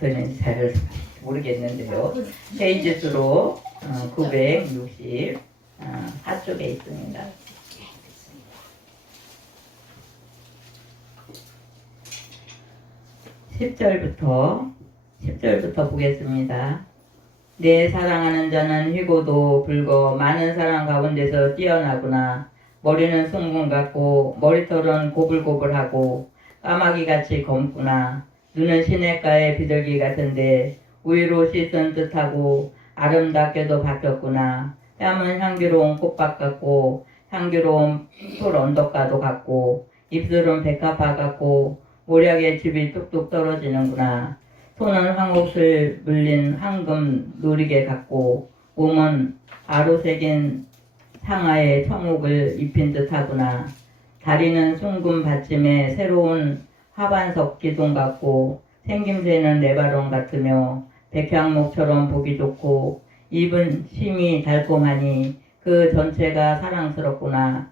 저는 잘 모르겠는데요. 페이지 수로 964쪽에 있습니다. 10절부터 보겠습니다. 내 사랑하는 자는 희고도 붉어 많은 사람 가운데서 뛰어나구나. 머리는 숭궁 같고 머리털은 고불고불하고 까마귀같이 검구나. 눈은 시냇가의 비둘기 같은데 우유로 씻은 듯하고 아름답게도 바뀌었구나. 뺨은 향기로운 꽃밭 같고 향기로운 풀 언덕가도 같고 입술은 백합화 같고 모략의 즙이 뚝뚝 떨어지는구나. 손은 황옥을 물린 황금 누리개 같고 몸은 아로새긴 상아의 청옥을 입힌 듯하구나. 다리는 숭금 받침에 새로운 화반석 기둥 같고 생김새는 레바논 같으며 백향목처럼 보기 좋고 입은 심이 달콤하니 그 전체가 사랑스럽구나.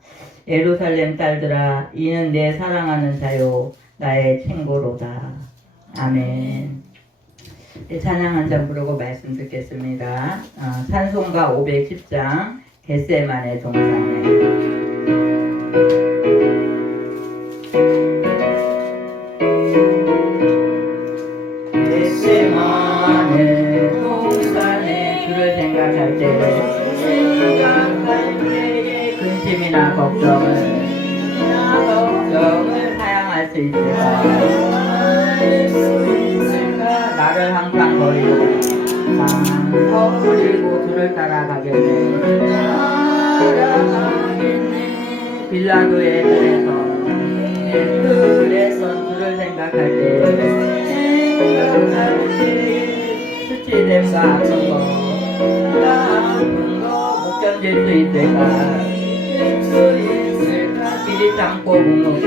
예루살렘 딸들아, 이는 내 사랑하는 자요 나의 친구로다. 아멘. 찬양 한 장 부르고 말씀 듣겠습니다. 찬송가 510장 겟세마네 동산에. 겟세마네 동산에 주를 생각할 때에 근심이나 걱정을 사양할 수 있을까? 나를 항상 버리고 주를 따라가겠네. 빌라도의 들에서 주를 생각할 때 수치됨과 아픈 거 못 견딜 수 있을까? 길이 참고 묵묵히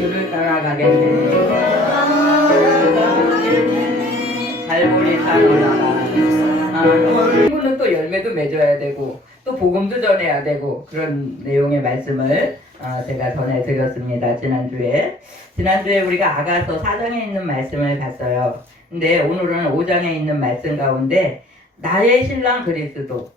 주를 따라가겠네. 달고리 산 올라가. 친구는 또 열매도 맺어야 되고 또 복음도 전해야 되고 그런 내용의 말씀을 제가 전해드렸습니다. 지난주에 우리가 아가서 4장에 있는 말씀을 봤어요. 근데 오늘은 5장에 있는 말씀 가운데 나의 신랑 그리스도.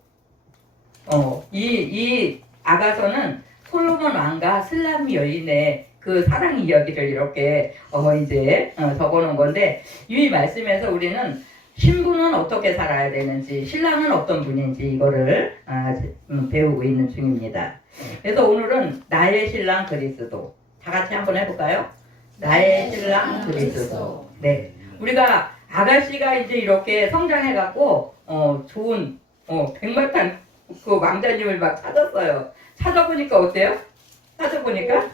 이 아가서는 솔로몬 왕과 슬람 여인의 그 사랑 이야기를 이렇게 이제 적어놓은 건데, 이 말씀에서 우리는 신부는 어떻게 살아야 되는지, 신랑은 어떤 분인지 이거를 배우고 있는 중입니다. 그래서 오늘은 나의 신랑 그리스도. 다 같이 한번 해볼까요? 나의 신랑 그리스도. 네, 우리가 아가씨가 이제 이렇게 성장해갖고 좋은 백마탄 그 왕자님을 막 찾았어요. 찾아보니까 어때요? 찾아보니까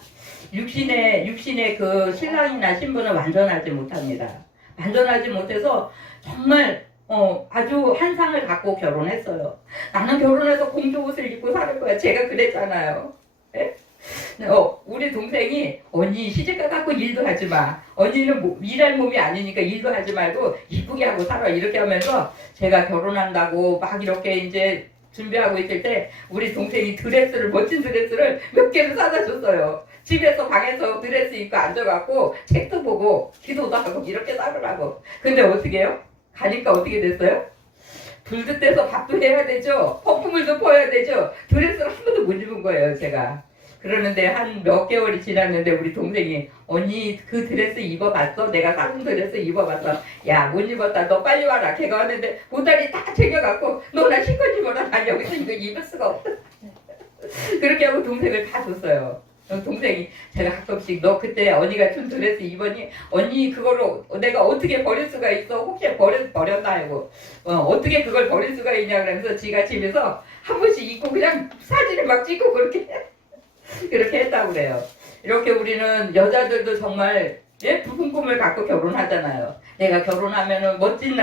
육신의 그 신랑이나 신부는 완전하지 못합니다. 완전하지 못해서 정말 아주 한상을 갖고 결혼했어요. 나는 결혼해서 공주 옷을 입고 살 거야. 제가 그랬잖아요. 네? 우리 동생이 언니 시집가 갖고 일도 하지 마. 언니는 일할 몸이 아니니까 일도 하지 말고 이쁘게 하고 살아. 이렇게 하면서 제가 결혼한다고 막 이렇게 이제 준비하고 있을 때 우리 동생이 멋진 드레스를 몇 개를 사다 줬어요. 집에서 방에서 드레스 입고 앉아갖고 책도 보고 기도도 하고 이렇게 살으라고. 근데 어떻게 해요? 가니까 어떻게 됐어요? 불도 떼서 밥도 해야 되죠. 펌프물도 퍼야 되죠. 드레스를 한 번도 못 입은 거예요, 제가. 그러는데 한 몇 개월이 지났는데 우리 동생이 언니 그 드레스 입어봤어? 내가 사준 드레스 입어봤어. 야, 못 입었다. 너 빨리 와라. 걔가 왔는데 보따리 딱 챙겨갖고 너나 실컷 입어라. 난 여기서 이거 입을 수가 없어. 그렇게 하고 동생을 다 줬어요. 동생이 제가 가끔씩 너 그때 언니가 준 드레스 입었니? 언니 그거를 내가 어떻게 버릴 수가 있어? 혹시 버렸나 하고 어떻게 그걸 버릴 수가 있냐 그러면서 지가 집에서 한 번씩 입고 그냥 사진을 막 찍고 그렇게 했다고 그래요. 이렇게 우리는 여자들도 정말 붉은 꿈을 갖고 결혼하잖아요. 내가 결혼하면은 멋진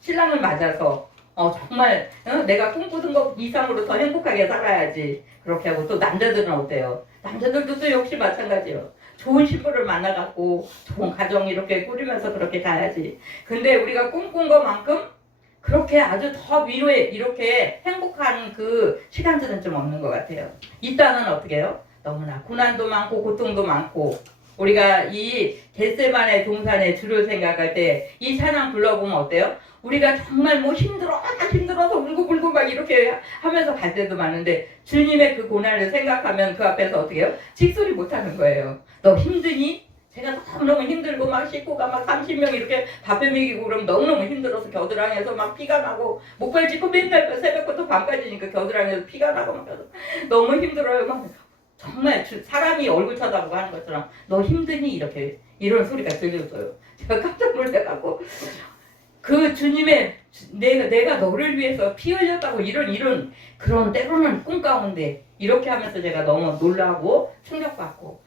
신랑을 맞아서 정말 내가 꿈꾸던 것 이상으로 더 행복하게 살아야지. 그렇게 하고 또 남자들은 어때요? 남자들도 또 역시 마찬가지예요. 좋은 신부를 만나갖고 좋은 가정 이렇게 꾸리면서 그렇게 가야지. 근데 우리가 꿈꾼 것만큼 그렇게 아주 더 위로에 이렇게 행복한 그 시간들은 좀 없는 것 같아요. 이 땅은 어떻게 해요? 너무나 고난도 많고 고통도 많고 우리가 이 겟세마네 동산의 주를 생각할 때 이 찬양 불러보면 어때요? 우리가 정말 뭐 힘들어서 울고불고 막 이렇게 하면서 갈 때도 많은데 주님의 그 고난을 생각하면 그 앞에서 어떻게 해요? 직소리 못하는 거예요. 너 힘드니? 제가 너무너무 힘들고 막 식구가 막 30명 이렇게 밥해 먹이고 그러면 너무너무 힘들어서 겨드랑이에서 막 피가 나고 목발 짚고 맨날 새벽부터 밤까지니까 겨드랑이에서 피가 나고 막 너무 힘들어요. 막 정말 사람이 얼굴 쳐다보고 하는 것처럼 너 힘드니? 이렇게 이런 소리가 들려줘요. 제가 깜짝 놀래갖고 그 주님의 내가 너를 위해서 피 흘렸다고 이런 그런 때로는 꿈 가운데 이렇게 하면서 제가 너무 놀라고 충격받고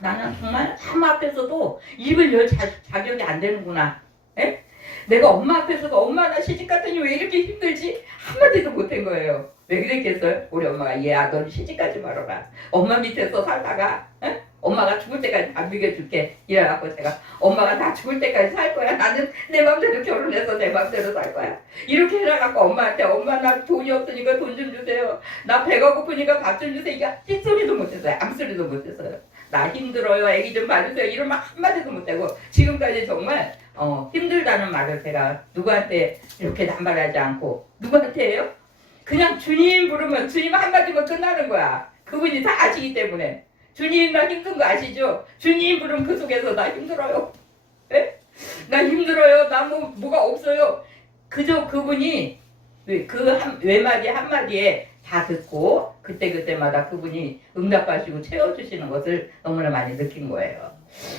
나는 정말 아무 앞에서도 입을 열 자격이 안 되는구나. 에? 내가 엄마 앞에서도 엄마 나 시집 갔더니 왜 이렇게 힘들지? 한마디도 못한 거예요. 왜 그랬겠어요? 우리 엄마가 얘야 넌 시집 가지 말아라. 엄마 밑에서 살다가 에? 엄마가 죽을 때까지 밥 먹여줄게. 이래갖고 제가 엄마가 다 죽을 때까지 살 거야. 나는 내 맘대로 결혼해서 내 맘대로 살 거야. 이렇게 해놔갖고 엄마한테 엄마 나 돈이 없으니까 돈 좀 주세요. 나 배가 고프니까 밥 좀 주세요. 이게 틱소리도 못했어요. 아무 소리도 못했어요. 나 힘들어요. 애기 좀 봐주세요. 이런 말 한마디도 못하고 지금까지 정말 힘들다는 말을 제가 누구한테 이렇게 남발하지 않고 누구한테요? 그냥 주님 부르면 주님 한마디면 끝나는 거야. 그분이 다 아시기 때문에. 주님 나 힘든 거 아시죠? 주님 부르면 그 속에서 나 힘들어요. 에? 나 힘들어요. 나 뭐가 없어요. 그저 그분이 그 외마디 한마디에 다 듣고 그때마다 그분이 응답하시고 채워주시는 것을 너무나 많이 느낀 거예요.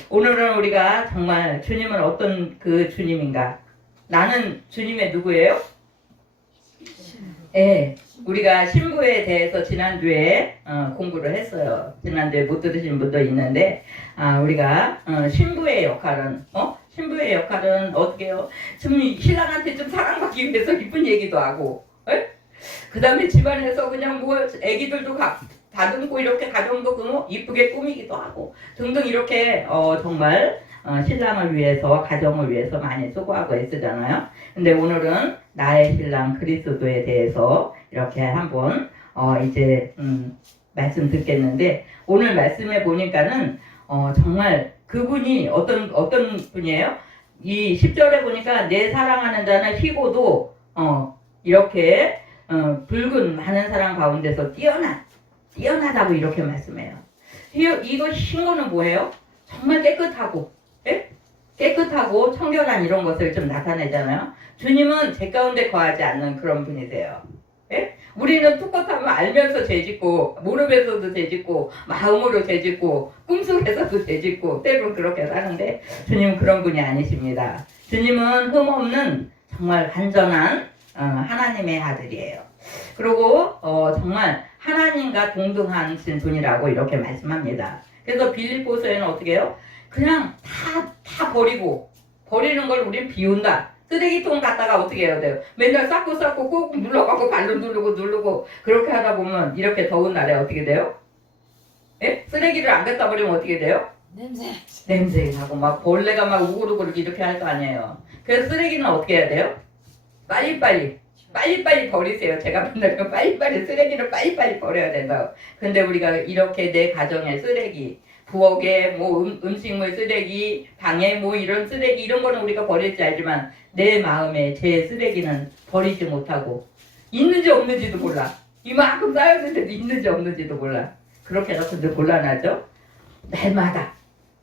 오늘은 우리가 정말 주님은 어떤 그 주님인가? 나는 주님의 누구예요? 예, 우리가 신부에 대해서 지난주에 공부를 했어요. 지난주에 못 들으신 분도 있는데 우리가 신부의 역할은 신부의 역할은 어떻게 해요? 좀 신랑한테 좀 사랑받기 위해서 이쁜 얘기도 하고 그 다음에 집안에서 그냥 뭐 애기들도 다듬고 이렇게 가정도 뭐 이쁘게 꾸미기도 하고 등등 이렇게 정말 신랑을 위해서 가정을 위해서 많이 수고하고 애쓰잖아요. 근데 오늘은 나의 신랑 그리스도에 대해서 이렇게 한번 이제 말씀 듣겠는데 오늘 말씀에 보니까는 정말 그분이 어떤 분이에요? 이 10절에 보니까 내 사랑하는 자는 희고도 이렇게 붉은 많은 사람 가운데서 뛰어나다고 이렇게 말씀해요. 이거 신고는 뭐예요? 정말 깨끗하고 깨끗하고 청결한 이런 것을 좀 나타내잖아요. 주님은 제 가운데 거하지 않는 그런 분이세요. 예? 우리는 툭툭하면 알면서 죄짓고 모르면서도 죄짓고 마음으로 죄짓고 꿈속에서도 죄짓고 때론 그렇게 사는데 주님은 그런 분이 아니십니다. 주님은 흠없는 정말 완전한 하나님의 아들이에요. 그리고 정말 하나님과 동등한 분이라고 이렇게 말씀합니다. 그래서 빌립보서에는 어떻게 해요? 그냥 다 버리는 걸 우린 비운다. 쓰레기통 갖다가 어떻게 해야 돼요? 맨날 쌓고 꾹 눌러갖고 발로 누르고 그렇게 하다 보면 이렇게 더운 날에 어떻게 돼요? 예? 쓰레기를 안 갖다 버리면 어떻게 돼요? 냄새 나고 막 벌레가 막 우글우글 이렇게 할 거 아니에요. 그래서 쓰레기는 어떻게 해야 돼요? 빨리빨리 버리세요. 제가 본다면 빨리빨리 쓰레기를 빨리빨리 버려야 된다고. 근데 우리가 이렇게 내 가정의 쓰레기 부엌에 뭐 음식물 쓰레기, 방에 뭐 이런 쓰레기 이런 거는 우리가 버릴지 알지만 내 마음에 제 쓰레기는 버리지 못하고 있는지 없는지도 몰라. 이만큼 쌓였는데도 있는지 없는지도 몰라. 그렇게 해서 곤란하죠.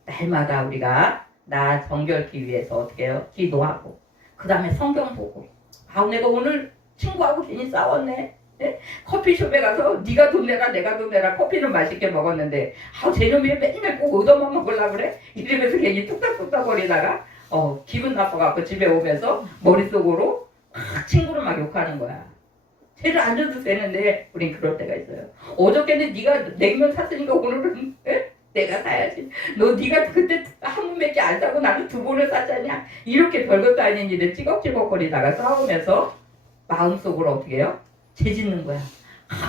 날마다 우리가 나 정결기 위해서 어떻게 해요? 기도하고 그 다음에 성경 보고 내가 오늘 친구하고 괜히 싸웠네. 네? 커피숍에 가서 네가 돈 내라 내가 돈 내라 커피는 맛있게 먹었는데 쟤는 왜 맨날 꼭 얻어만 먹으려고 그래? 이러면서 괜히 뚝딱뚝딱 거리다가 기분 나빠갖고 집에 오면서 머릿속으로 친구를 막 욕하는 거야. 쟤를 안 줘도 되는데 우린 그럴 때가 있어요. 어저께는 네가 냉면 샀으니까 오늘은 내가 사야지. 네가 그때 한 번밖에 안 사고 나는 두 번을 샀잖냐. 이렇게 별것도 아닌 일을 찌걱찌걱거리다가 싸우면서 마음속으로 어떻게 해요? 죄짓는 거야.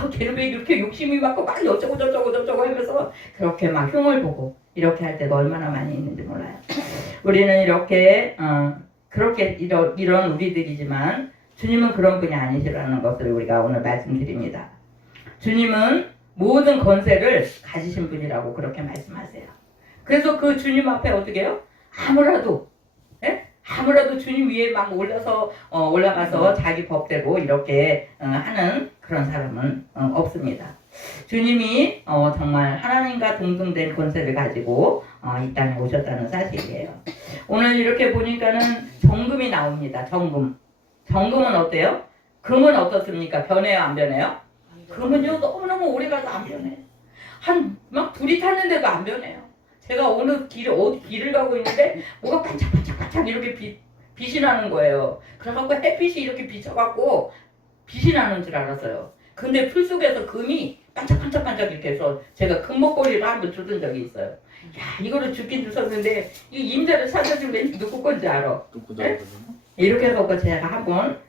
걔는 왜 이렇게 욕심이 많고 막 어쩌고 저쩌고 하면서 그렇게 막 흉을 보고 이렇게 할 때도 얼마나 많이 있는지 몰라요. 우리는 이렇게 그렇게 이런 우리들이지만 주님은 그런 분이 아니시라는 것을 우리가 오늘 말씀드립니다. 주님은 모든 권세를 가지신 분이라고 그렇게 말씀하세요. 그래서 그 주님 앞에 어떻게 해요? 아무라도 예? 아무라도 주님 위에 막 올라가서 자기 법대로 이렇게 하는 그런 사람은 없습니다. 주님이 정말 하나님과 동등된 권세를 가지고 이 땅에 오셨다는 사실이에요. 오늘 이렇게 보니까는 정금이 나옵니다. 정금. 정금은 어때요? 금은 어떻습니까? 변해요, 안 변해요? 금은요 너무너무 오래가도 안 변해요. 막 불이 탔는데도 안 변해요. 제가 어디 길을 가고 있는데 뭐가 반짝반짝반짝 이렇게 빛이 나는 거예요. 그래갖고 햇빛이 이렇게 비쳐갖고 빛이 나는 줄 알았어요. 근데 풀 속에서 금이 반짝반짝반짝 이렇게 해서 제가 금목걸이를 한번 뜯은 적이 있어요. 야, 이거를 죽긴 주셨는데 이 임자를 찾아준 게 누구 건지 알아? 네? 이렇게 해서 제가 한번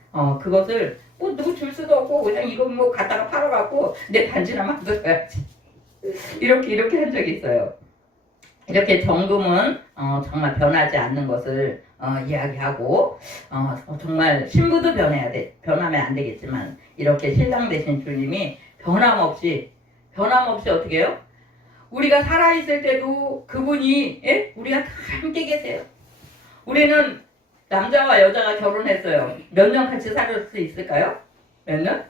그것을 뭐 누구 줄 수도 없고 그냥 이거 뭐 갖다가 팔아갖고 내 반지나 만들어야지. 이렇게 한 적이 있어요. 이렇게 정금은 정말 변하지 않는 것을 이야기하고 정말 신부도 변하면 안 되겠지만 이렇게 신랑 되신 주님이 변함없이 어떻게 해요? 우리가 살아있을 때도 그분이 우리가 다 함께 계세요. 우리는 남자와 여자가 결혼했어요. 몇 년 같이 살 수 있을까요? 몇 년?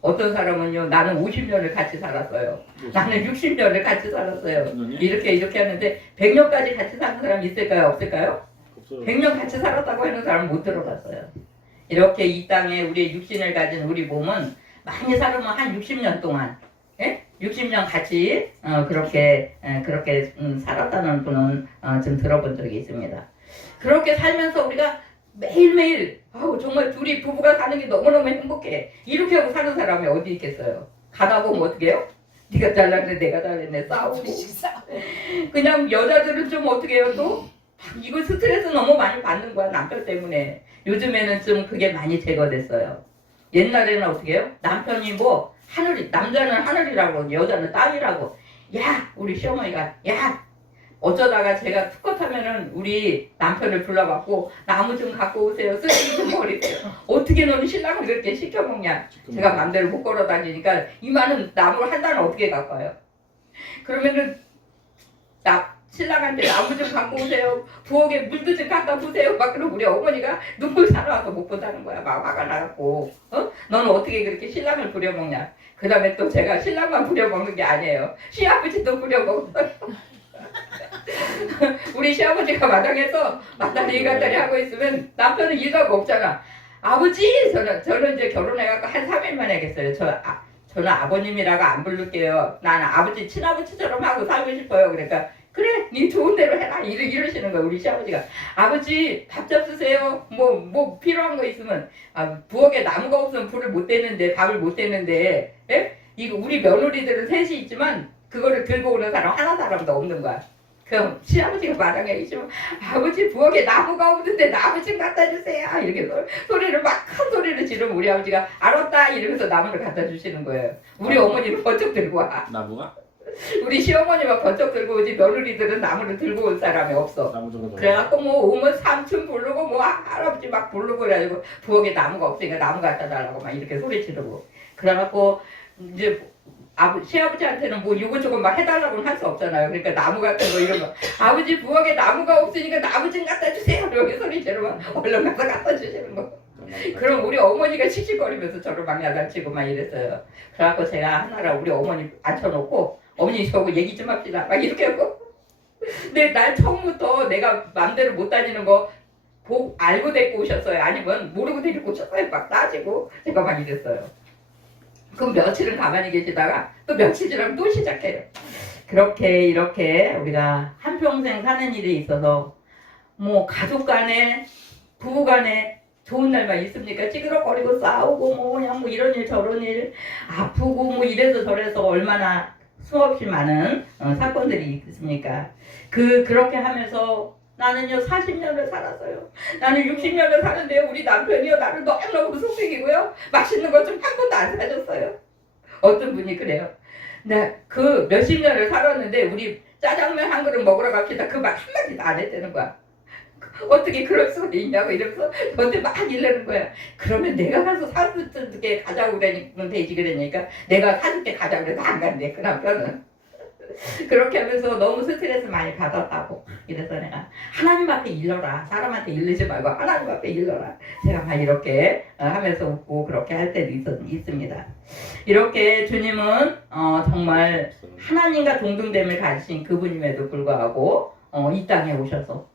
어떤 사람은요, 나는 50년을 같이 살았어요. 나는 60년을 같이 살았어요. 이렇게 하는데 100년까지 같이 사는 사람 있을까요? 없을까요? 없어요. 100년 같이 살았다고 하는 사람 못 들어봤어요. 이렇게 이 땅에 우리의 육신을 가진 우리 몸은 많이 살으면 한 60년 동안 60년 같이 그렇게 살았다는 분은 좀 들어본 적이 있습니다. 그렇게 살면서 우리가 매일매일 정말 둘이 부부가 사는 게 너무너무 행복해. 이렇게 하고 사는 사람이 어디 있겠어요? 가다 보면 어떻게 해요? 네가 잘났네 내가 잘했네 싸우고. 그냥 여자들은 좀 어떻게 해요 또? 이거 스트레스 너무 많이 받는 거야 남편 때문에. 요즘에는 좀 그게 많이 제거됐어요. 옛날에는 어떻게 해요? 남편이 뭐 남자는 하늘이라고 여자는 땅이라고. 야 우리 시어머니가 야 어쩌다가 제가 투컷하면은 우리 남편을 불러갖고 나무 좀 갖고 오세요. 쓰레기 좀 버리세요. 어떻게 너는 신랑을 그렇게 시켜먹냐. 제가 맘대로 못 걸어다니니까 이 많은 나무를 한 단을 어떻게 갖고 와요. 그러면은 신랑한테 나무 좀 갖고 오세요. 부엌에 물도 좀 갖다 부세요. 막 그러고 우리 어머니가 눈물 사러와서 못 본다는 거야. 막 화가 나갖고 너는 어떻게 그렇게 신랑을 부려먹냐. 그 다음에 또 제가 신랑만 부려먹는 게 아니에요. 시아버지도 부려먹어요. 우리 시아버지가 마당에서 마다리 이간다리 하고 있으면 남편은 일가가 없잖아. 아버지 저는 이제 결혼해갖고 한 3일 만에 하겠어요. 저는 아버님이라고 안 부를게요. 나는 아버지 친아버지처럼 하고 살고 싶어요. 그러니까 그래 네 좋은 대로 해라 이러시는 거예요. 우리 시아버지가 아버지 밥 잡수세요. 뭐 필요한 거 있으면 부엌에 나무가 없으면 불을 못 떼는데 밥을 못 떼는데 이거 우리 며느리들은 셋이 있지만 그거를 들고 오는 사람도 없는 거야. 그럼 시아버지가 마당에 있으면 아버지 부엌에 나무가 없는데 나무 좀 갖다 주세요. 이렇게 소리를 막 큰 소리를 지르면 우리 아버지가 알았다 이러면서 나무를 갖다 주시는 거예요. 우리 어머니는 번쩍 들고 와. 나무가? 우리 시어머니가 번쩍 들고 오지 며느리들은 나무를 들고 올 사람이 없어. 그래갖고 뭐 오면 삼촌 부르고 뭐 할아버지 막 부르고 그래가지고 부엌에 나무가 없으니까 나무 갖다 달라고 막 이렇게 소리 지르고 그래갖고 이제 시아버지한테는 뭐 이것저것 막 해달라고는 할 수 없잖아요. 그러니까 나무 같은 거 이런 거 아버지 부엌에 나무가 없으니까 나무 좀 갖다 주세요. 이렇게 소리 지르면 얼른 가서 갖다 주시는 거. 그럼 우리 어머니가 씩씩거리면서 저를 막 야단치고 막 이랬어요. 그래갖고 제가 하나를 우리 어머니 앉혀놓고 어머니 저하고 얘기 좀 합시다 막 이렇게 하고 근데 날 처음부터 내가 맘대로 못 다니는 거 알고 데리고 오셨어요? 아니면 모르고 데리고 오셨어요? 막 따지고 제가 막 이랬어요. 그럼 며칠은 가만히 계시다가 또 며칠 지나면 또 시작해요. 그렇게 이렇게 우리가 한평생 사는 일에 있어서 뭐 가족 간에 부부 간에 좋은 날만 있습니까? 찌그러거리고 싸우고 뭐 그냥 뭐 이런 일 저런 일 아프고 뭐 이래서 저래서 얼마나 수없이 많은 사건들이 있습니까? 그렇게 하면서 나는요 40년을 살았어요. 나는 60년을 사는데 우리 남편이요 나를 너무너무 속삭이고요. 맛있는 것 좀 한 번도 안 사줬어요. 어떤 분이 그래요. 나 그 몇십 년을 살았는데 우리 짜장면 한 그릇 먹으러 갑시다. 그 말 한마디도 안 했다는 거야. 어떻게 그럴 수가 있냐고 이러면서 저한테 막 이러는 거야. 그러면 내가 가서 사줄게 가자고 그러면 되지 그러니까 내가 사줄게 가자고 그래도 안 간대 그 남편은. 그렇게 하면서 너무 스트레스 많이 받았다고. 이래서 내가 하나님 앞에 일러라. 사람한테 일르지 말고 하나님 앞에 일러라. 제가 막 이렇게 하면서 웃고 그렇게 할 때도 있습니다. 이렇게 주님은 정말 하나님과 동등됨을 가지신 그분임에도 불구하고 이 땅에 오셔서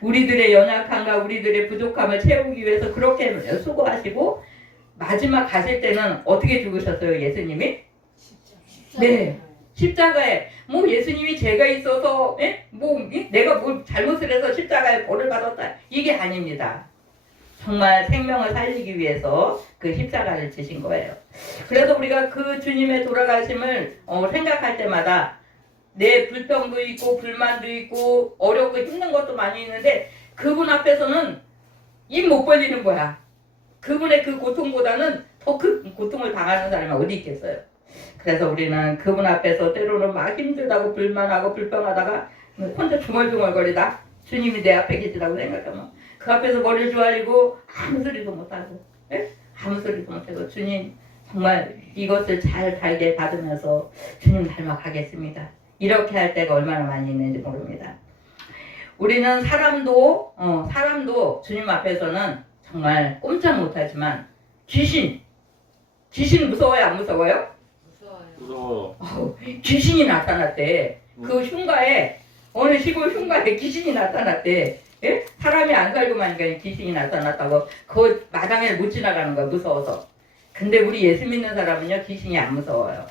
우리들의 연약함과 우리들의 부족함을 채우기 위해서 그렇게 수고하시고 마지막 가실 때는 어떻게 죽으셨어요? 예수님이? 네. 십자가에 뭐 예수님이 죄가 있어서 내가 뭘 잘못을 해서 십자가에 벌을 받았다 이게 아닙니다. 정말 생명을 살리기 위해서 그 십자가를 지신 거예요. 그래서 우리가 그 주님의 돌아가심을 생각할 때마다 내 불평도 있고 불만도 있고 어렵고 힘든 것도 많이 있는데 그분 앞에서는 입 못 벌리는 거야. 그분의 그 고통보다는 더 큰 고통을 당하는 사람이 어디 있겠어요. 그래서 우리는 그분 앞에서 때로는 막 힘들다고 불만하고 불평하다가 혼자 중얼중얼거리다 주님이 내 앞에 계시다고 생각하면 그 앞에서 머리를 조아리고 아무 소리도 못하고 아무 소리도 못하고 주님 정말 이것을 잘 달게 받으면서 주님 닮아가겠습니다. 이렇게 할 때가 얼마나 많이 있는지 모릅니다. 우리는 사람도 주님 앞에서는 정말 꼼짝 못하지만 귀신 무서워요? 안 무서워요? 무서워요. 귀신이 나타났대. 그 흉가에 어느 시골 흉가에 귀신이 나타났대. 예? 사람이 안 살고만 하니까 귀신이 나타났다고 그 마당에 못 지나가는 거야 무서워서. 근데 우리 예수 믿는 사람은요 귀신이 안 무서워요.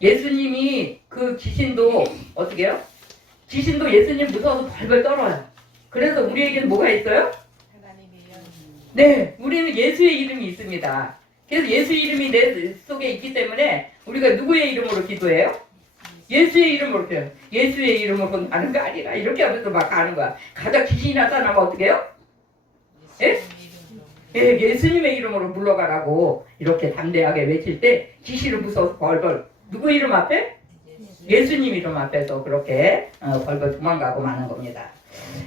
예수님이 그 귀신도 어떻게 해요? 귀신도 예수님 무서워서 벌벌 떨어요. 그래서 우리에게는 뭐가 있어요? 네, 우리는 예수의 이름이 있습니다. 그래서 예수 이름이 내 속에 있기 때문에 우리가 누구의 이름으로 기도해요? 예수의 이름으로 해요. 예수의 이름으로 가는 거 아니라 이렇게 하면서 막 가는 거야. 가다 귀신이 나타나면 어떻게 해요? 예? 예, 예수님의 이름으로 물러가라고 이렇게 담대하게 외칠 때 귀신을 무서워서 벌벌 누구 이름 앞에? 예수님 이름 앞에서 그렇게 벌벌 도망가고 마는 겁니다.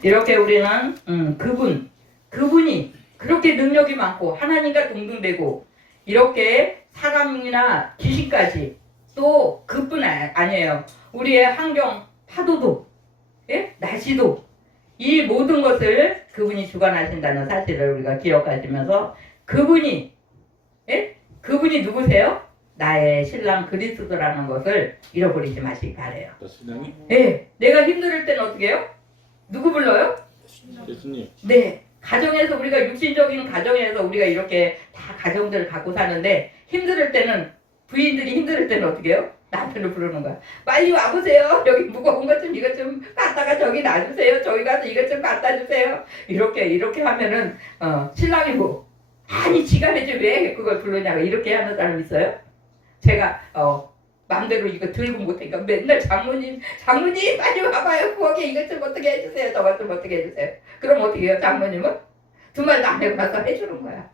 이렇게 우리는 그분이 그렇게 능력이 많고 하나님과 동등되고 이렇게 사람이나 귀신까지 또 그뿐 아니에요. 우리의 환경, 파도도 날씨도 이 모든 것을 그분이 주관하신다는 사실을 우리가 기억하시면서 그분이 누구세요? 나의 신랑 그리스도라는 것을 잃어버리지 마시기 바래요. 신랑이? 네, 내가 힘들 때는 어떻게 해요? 누구 불러요? 예수님. 네, 가정에서 우리가 육신적인 가정에서 우리가 이렇게 다 가정들을 갖고 사는데 힘들 때는 부인들이 힘들 때는 어떻게 해요? 남편을 부르는 거야. 빨리 와보세요. 여기 무거운 것 좀 이것 좀 갖다가 저기 놔주세요. 저기 가서 이것 좀 갖다 주세요. 이렇게 하면은 신랑이 뭐 아니 지가 해지 왜 그걸 부르냐고 이렇게 하는 사람 있어요? 제가 마음대로 이거 들고 못하니까 맨날 장모님 빨리 와봐요. 부엌에 이것 좀 어떻게 해주세요. 저것 좀 어떻게 해주세요. 그럼 어떻게 해요? 장모님은? 두 말도 안 해고 가서 해주는 거야.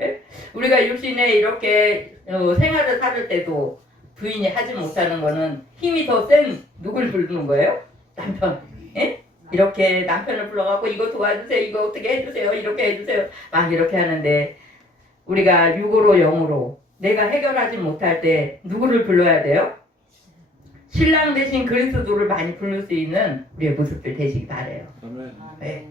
예? 우리가 육신에 이렇게 생활을 살 때도 부인이 하지 못하는 거는 힘이 더 센 누굴 부르는 거예요? 남편. 예? 이렇게 남편을 불러갖고 이거 도와주세요. 이거 어떻게 해주세요. 이렇게 해주세요. 막 이렇게 하는데 우리가 육으로 영으로 내가 해결하지 못할 때 누구를 불러야 돼요? 신랑 대신 그리스도를 많이 부를 수 있는 우리의 모습들 되시기 바래요. 네.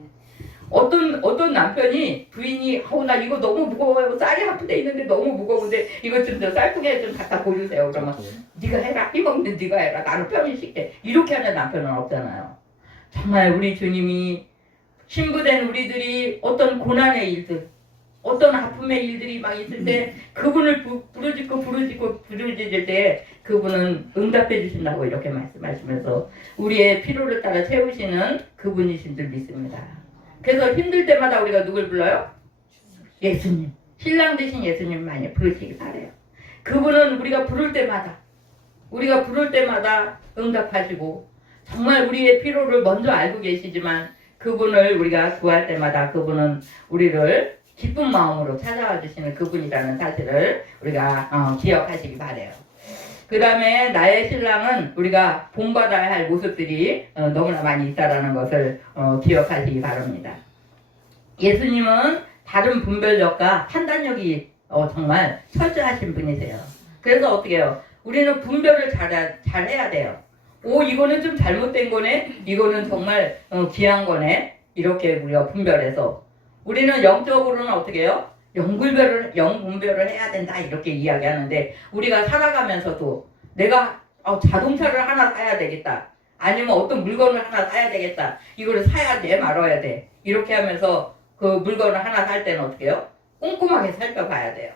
어떤 남편이 부인이 나 이거 너무 무거워요. 쌀이 한 푼대 있는데 너무 무거운데 이것 좀 쌀통에 좀 갖다 보여주세요. 그러면 네가 해라. 힘없는 네가 해라. 나는 편히 쉴게. 이렇게 하는 남편은 없잖아요. 정말 우리 주님이 신부된 우리들이 어떤 고난의 일들 어떤 아픔의 일들이 막 있을 때 그분을 부르짖을 때 그분은 응답해 주신다고 이렇게 말씀하시면서 우리의 필요를 따라 채우시는 그분이신 줄 믿습니다. 그래서 힘들 때마다 우리가 누굴 불러요? 예수님. 신랑 대신 예수님 많이 부르시기 바래요. 그분은 우리가 부를 때마다 응답하시고 정말 우리의 필요를 먼저 알고 계시지만 그분을 우리가 구할 때마다 그분은 우리를 기쁜 마음으로 찾아와 주시는 그분이라는 사실을 우리가 기억하시기 바래요. 그 다음에 나의 신랑은 우리가 본받아야 할 모습들이 너무나 많이 있다는 것을 기억하시기 바랍니다. 예수님은 다른 분별력과 판단력이 정말 철저하신 분이세요. 그래서 어떻게 해요? 우리는 분별을 잘 해야 돼요. 오, 이거는 좀 잘못된 거네. 이거는 정말 귀한 거네. 이렇게 우리가 분별해서 우리는 영적으로는 어떻게 해요? 영분별을 해야 된다 이렇게 이야기하는데 우리가 살아가면서도 내가 자동차를 하나 사야 되겠다. 아니면 어떤 물건을 하나 사야 되겠다. 이거를 사야 돼, 말아야 돼. 이렇게 하면서 그 물건을 하나 살 때는 어떻게 해요? 꼼꼼하게 살펴봐야 돼요.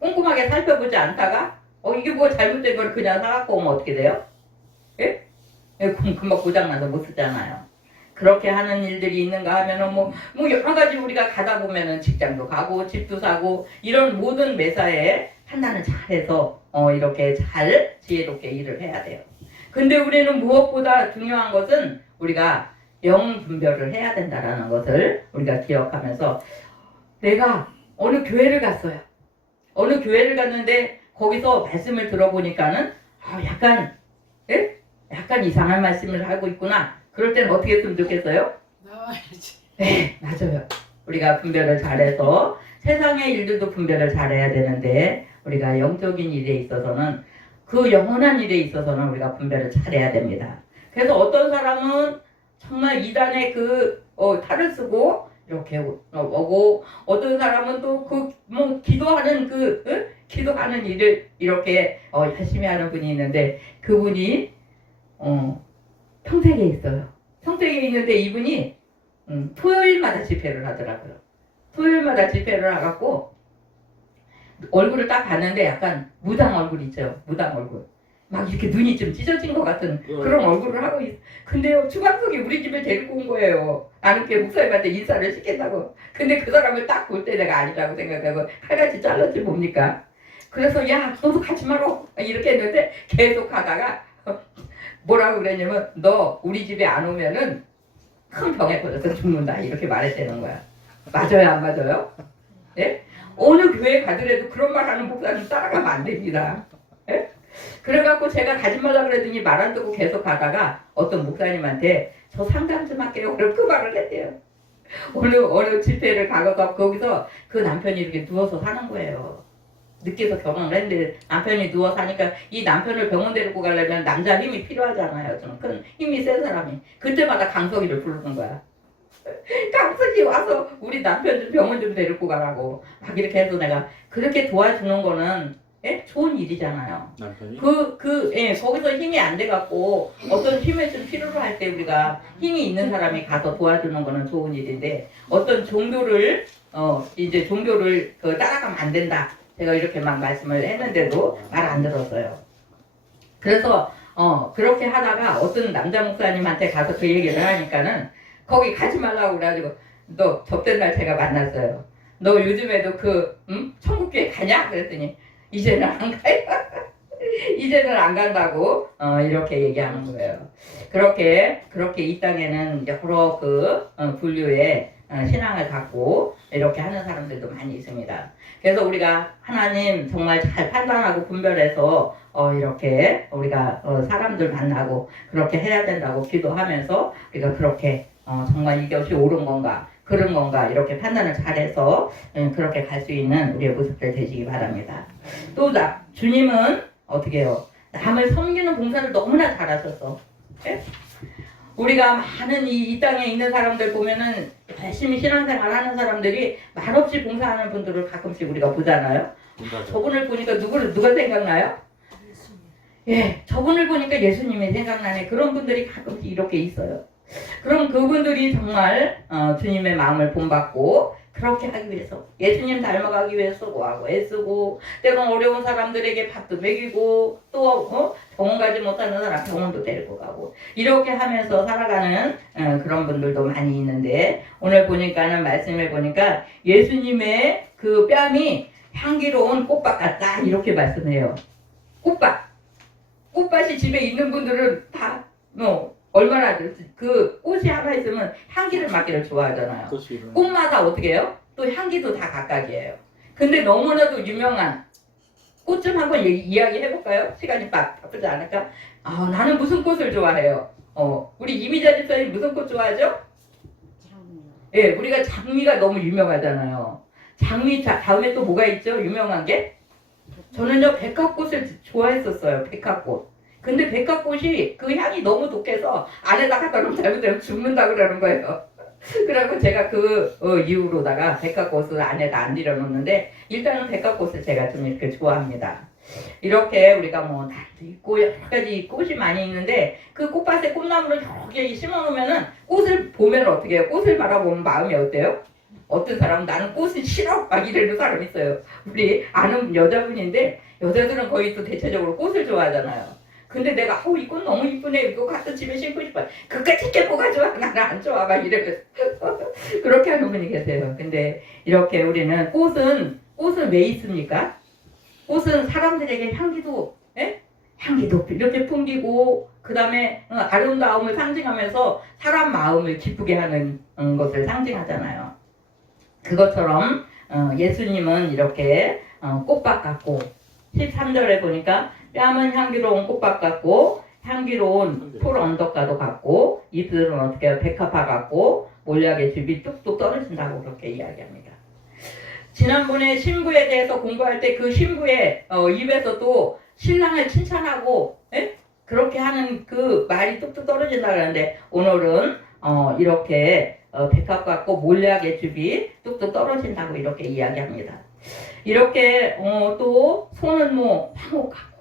꼼꼼하게 살펴보지 않다가 이게 뭐 잘못된 걸 그냥 사갖고 오면 어떻게 돼요? 예? 금방 고장나서 못 쓰잖아요. 그렇게 하는 일들이 있는가 하면은 뭐 여러 가지 우리가 가다 보면은 직장도 가고 집도 사고 이런 모든 매사에 판단을 잘해서 이렇게 잘 지혜롭게 일을 해야 돼요. 근데 우리는 무엇보다 중요한 것은 우리가 영 분별을 해야 된다라는 것을 우리가 기억하면서 내가 어느 교회를 갔어요. 어느 교회를 갔는데 거기서 말씀을 들어보니까는 약간 이상한 말씀을 하고 있구나. 그럴 때는 어떻게 했으면 좋겠어요? 나와야지. 네, 맞아요. 우리가 분별을 잘해서 세상의 일들도 분별을 잘해야 되는데 우리가 영적인 일에 있어서는 그 영원한 일에 있어서는 우리가 분별을 잘해야 됩니다. 그래서 어떤 사람은 정말 이단의 탈을 쓰고 이렇게 오고 어떤 사람은 또 기도하는 일을 이렇게 열심히 하는 분이 있는데 그분이 평택에 있어요. 평택에 있는데 이분이 토요일마다 집회를 하더라고요. 토요일마다 집회를 하갖고 얼굴을 딱 봤는데 약간 무당 얼굴 있죠. 무당 얼굴. 막 이렇게 눈이 좀 찢어진 것 같은 그런 얼굴을 하고 있어. 근데요, 추방석이 우리 집에 데리고 온 거예요. 나는 그 목사님한테 인사를 시킨다고. 근데 그 사람을 딱 볼 때 내가 아니라고 생각하고 칼같이 잘랐지 뭡니까? 그래서 야, 너도 가지 마라. 이렇게 했는데 계속 하다가 뭐라고 그랬냐면 너 우리 집에 안 오면은 큰 병에 걸려서 죽는다. 이렇게 말했다는 거야. 맞아요, 안 맞아요? 네? 어느 교회 가더라도 그런 말 하는 목사님 따라가면 안 됩니다. 네? 그래갖고 제가 가지 말라 그랬더니 말 안 듣고 계속 가다가 어떤 목사님한테 저 상담 좀 할게요. 그럼 그 말을 했대요. 어느 집회를 가서 거기서 그 남편이 이렇게 누워서 사는 거예요. 늦게서 결혼을 했는데 남편이 누워 사니까 이 남편을 병원 데리고 가려면 남자 힘이 필요하잖아요. 좀 큰 힘이 센 사람이. 그때마다 강석이를 부르는 거야. 강석이 와서 우리 남편 좀 병원 좀 데리고 가라고 막 이렇게 해서 내가 그렇게 도와주는 거는 좋은 일이잖아요. 남편이? 거기서 힘이 안 돼갖고 어떤 힘을 좀 필요로 할 때 우리가 힘이 있는 사람이 가서 도와주는 거는 좋은 일인데 어떤 종교를 따라가면 안 된다. 제가 이렇게 막 말씀을 했는데도 말 안 들었어요. 그래서 그렇게 하다가 어떤 남자 목사님한테 가서 그 얘기를 하니까는 거기 가지 말라고 그래가지고 너 접된 날 제가 만났어요. 너 요즘에도 천국교회 가냐? 그랬더니 이제는 안 가요. 이제는 안 간다고 이렇게 얘기하는 거예요. 그렇게 이 땅에는 여러 분류의 신앙을 갖고 이렇게 하는 사람들도 많이 있습니다. 그래서 우리가 하나님 정말 잘 판단하고 분별해서 이렇게 우리가 사람들 만나고 그렇게 해야 된다고 기도하면서 우리가 그렇게 정말 이것이 옳은 건가 그런 건가 이렇게 판단을 잘해서 그렇게 갈 수 있는 우리의 모습들 되시기 바랍니다. 또 주님은 어떻게 해요? 남을 섬기는 봉사를 너무나 잘하셔서 우리가 많은 이 땅에 있는 사람들 보면은 열심히 신앙생활 하는 사람들이 말없이 봉사하는 분들을 가끔씩 우리가 보잖아요. 저분을 보니까 누가 생각나요? 저분을 보니까 예수님이 생각나네. 그런 분들이 가끔씩 이렇게 있어요. 그럼 그분들이 정말 주님의 마음을 본받고 그렇게 하기 위해서 예수님 닮아가기 위해서 뭐하고 애쓰고 때론 어려운 사람들에게 밥도 먹이고 또 병원 가지 못하는 사람 병원도 데리고 가고 이렇게 하면서 살아가는 그런 분들도 많이 있는데 오늘 보니까는 말씀을 보니까 예수님의 그 뺨이 향기로운 꽃밭 같다 이렇게 말씀해요. 꽃밭이 집에 있는 분들은 다 얼마나 그 꽃이 하나 있으면 향기를 맡기를 좋아하잖아요. 꽃마다 어떻게 해요? 또 향기도 다 각각이에요. 근데 너무나도 유명한 꽃 좀 한번 이야기 해볼까요? 시간이 바쁘지 않을까? 나는 무슨 꽃을 좋아해요? 우리 이미자 집사님 무슨 꽃 좋아하죠? 장미. 우리가 장미가 너무 유명하잖아요. 장미 다음에 또 뭐가 있죠? 유명한 게? 저는요 백합꽃을 좋아했었어요. 백합꽃. 근데 백합꽃이 그 향이 너무 독해서 안에다 갖다 놓으면 잘못되면 죽는다 그러는 거예요. 그래고 제가 그 이후로다가 백합꽃을 안에다 안 들여놓는데 일단은 백합꽃을 제가 좀 이렇게 좋아합니다. 이렇게 우리가 뭐 달도 있고 여러 가지 꽃이 많이 있는데 그 꽃밭에 꽃나무를 여러 개 심어놓으면은 꽃을 보면 어떻게 해요? 꽃을 바라보면 마음이 어때요? 어떤 사람은 나는 꽃은 싫어 막 이러는 사람 있어요. 우리 아는 여자분인데 여자들은 거의 또 대체적으로 꽃을 좋아하잖아요. 근데 내가 이 꽃 너무 이쁘네 이거 갖다 집에 심고 싶어 그까짓 게 뭐가 좋아 나는 안 좋아 막 이러면서 그렇게 하는 분이 계세요. 근데 이렇게 우리는 꽃은 왜 있습니까? 꽃은 사람들에게 향기도 향기도 이렇게 풍기고 그 다음에 아름다움을 상징하면서 사람 마음을 기쁘게 하는 것을 상징하잖아요. 그것처럼 예수님은 이렇게 꽃밭 같고 13절에 보니까 뺨은 향기로운 꽃밭 같고 향기로운 풀 언덕가도 같고 잎들은 어떻게 해요? 백합화 같고 몰약의 즙이 뚝뚝 떨어진다고 그렇게 이야기합니다. 지난번에 신부에 대해서 공부할 때 그 신부의 입에서 또 신랑을 칭찬하고 그렇게 하는 그 말이 뚝뚝 떨어진다 그러는데 오늘은 이렇게 백합 같고 몰약의 즙이 뚝뚝 떨어진다고 이렇게 이야기합니다. 이렇게 또 손은 뭐 황옥 같고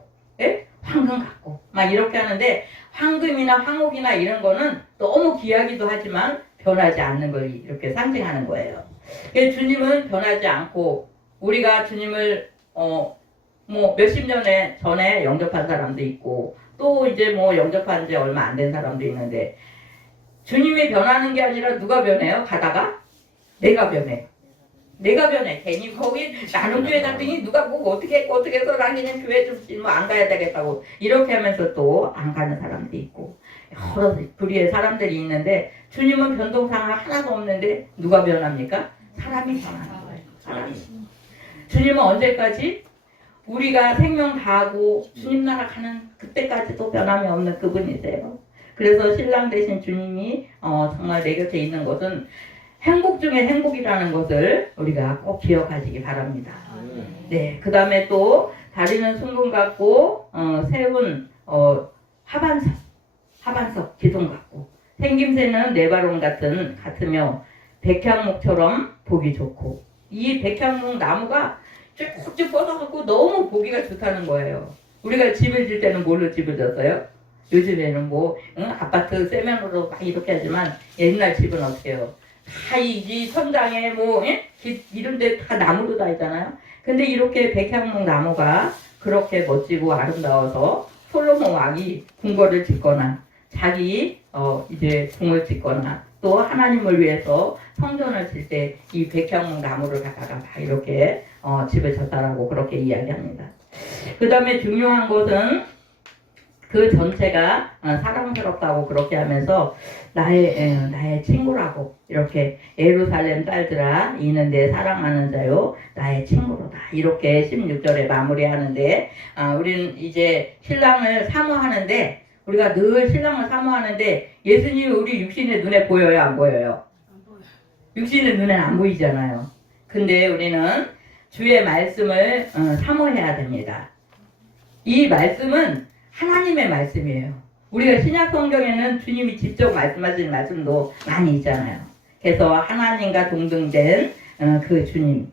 황금 같고 막 이렇게 하는데 황금이나 황옥이나 이런 거는 너무 귀하기도 하지만 변하지 않는 걸 이렇게 상징하는 거예요. 주님은 변하지 않고 우리가 주님을 뭐 몇십 년에 전에 영접한 사람도 있고 또 이제 뭐 영접한 지 얼마 안 된 사람도 있는데 주님이 변하는 게 아니라 누가 변해요? 가다가 내가 변해. 괜히 거기 나는 교회 갔더니 누가 뭐 어떻게 해서 난 그냥 교회 좀 뭐 안 가야 되겠다고 이렇게 하면서 또 안 가는 사람도 있고 여러 부류의 사람들이 있는데 주님은 변동사항 하나도 없는데 누가 변합니까? 사람이 변하는 거예요. 사람이. 주님은 언제까지? 우리가 생명 다하고 주님 나라 가는 그때까지도 변함이 없는 그분이세요. 그래서 신랑 되신 주님이 정말 내 곁에 있는 것은 행복 중에 행복이라는 것을 우리가 꼭 기억하시기 바랍니다. 네, 그 다음에 또 다리는 숭금 같고 새운 하반석 기둥 같고 생김새는 네바론 같으며 백향목처럼 보기 좋고 이 백향목 나무가 쭉쭉 뻗어갖고 너무 보기가 좋다는 거예요. 우리가 집을 질 때는 뭘로 집을 졌어요? 요즘에는 뭐 아파트 세면으로 막 이렇게 하지만 옛날 집은 어떻게 해요? 다 이 천장에 뭐 이런 데 다 나무로 다 있잖아요. 근데 이렇게 백향목 나무가 그렇게 멋지고 아름다워서 솔로몬 왕이 궁궐을 짓거나 자기 이제 궁을 짓거나 또 하나님을 위해서 성전을 칠 때 이 백향목 나무를 갖다가 다 이렇게 집을 졌다라고 그렇게 이야기합니다. 그 다음에 중요한 것은 그 전체가 사랑스럽다고 그렇게 하면서 나의 친구라고 이렇게 예루살렘 딸들아 이는 내 사랑하는 자요 나의 친구로다 이렇게 16절에 마무리하는데 우리는 이제 신랑을 사모하는데 우리가 늘 신랑을 사모하는데 예수님이 우리 육신의 눈에 보여요 안 보여요? 안 보여요. 육신의 눈에 안 보이잖아요. 근데 우리는 주의 말씀을 사모해야 됩니다. 이 말씀은 하나님의 말씀이에요. 우리가 신약 성경에는 주님이 직접 말씀하신 말씀도 많이 있잖아요. 그래서 하나님과 동등된 그 주님,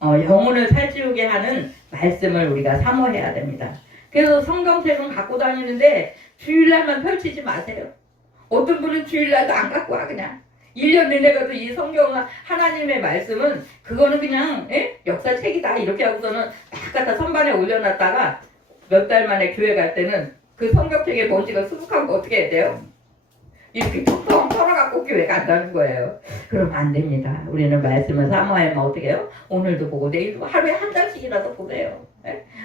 영혼을 살찌우게 하는 말씀을 우리가 사모해야 됩니다. 그래서 성경책은 갖고 다니는데 주일날만 펼치지 마세요. 어떤 분은 주일날도 안 갖고 와 그냥. 1년 내내 가도 이 성경은 하나님의 말씀은 그거는 그냥 역사책이다 이렇게 하고서는 딱 갖다 선반에 올려놨다가 몇 달 만에 교회 갈 때는 그 성경책에 먼지가 수북한 거 어떻게 해야 돼요? 이렇게 톡톡 털어갖고 교회 간다는 거예요. 그러면 안 됩니다. 우리는 말씀을 사모하면 어떻게 해요? 오늘도 보고 내일도 하루에 한 장씩이라도 보세요.